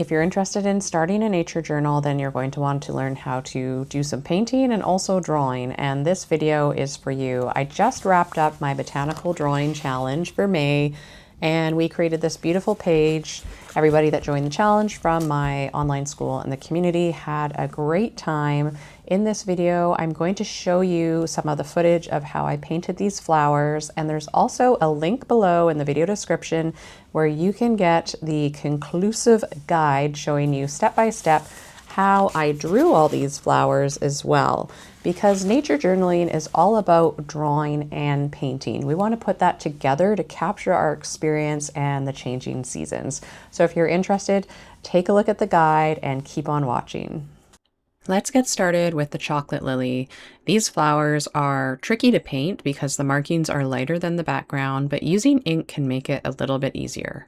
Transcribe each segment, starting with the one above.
If you're interested in starting a nature journal, then you're going to want to learn how to do some painting and also drawing, and this video is for you. I just wrapped up my botanical drawing challenge for May, and we created this beautiful page. Everybody that joined the challenge from my online school and the community had a great time. In this video, I'm going to show you some of the footage of how I painted these flowers, and there's also a link below in the video description where you can get the conclusive guide showing you step by step how I drew all these flowers as well. Because nature journaling is all about drawing and painting. We want to put that together to capture our experience and the changing seasons. So if you're interested, take a look at the guide and keep on watching. Let's get started with the chocolate lily. These flowers are tricky to paint because the markings are lighter than the background, but using ink can make it a little bit easier.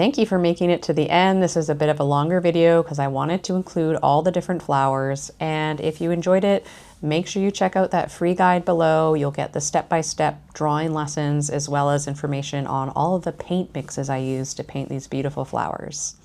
Thank you for making it to the end. This is a bit of a longer video because I wanted to include all the different flowers. And if you enjoyed it, make sure you check out that free guide below. You'll get the step-by-step drawing lessons as well as information on all of the paint mixes I use to paint these beautiful flowers.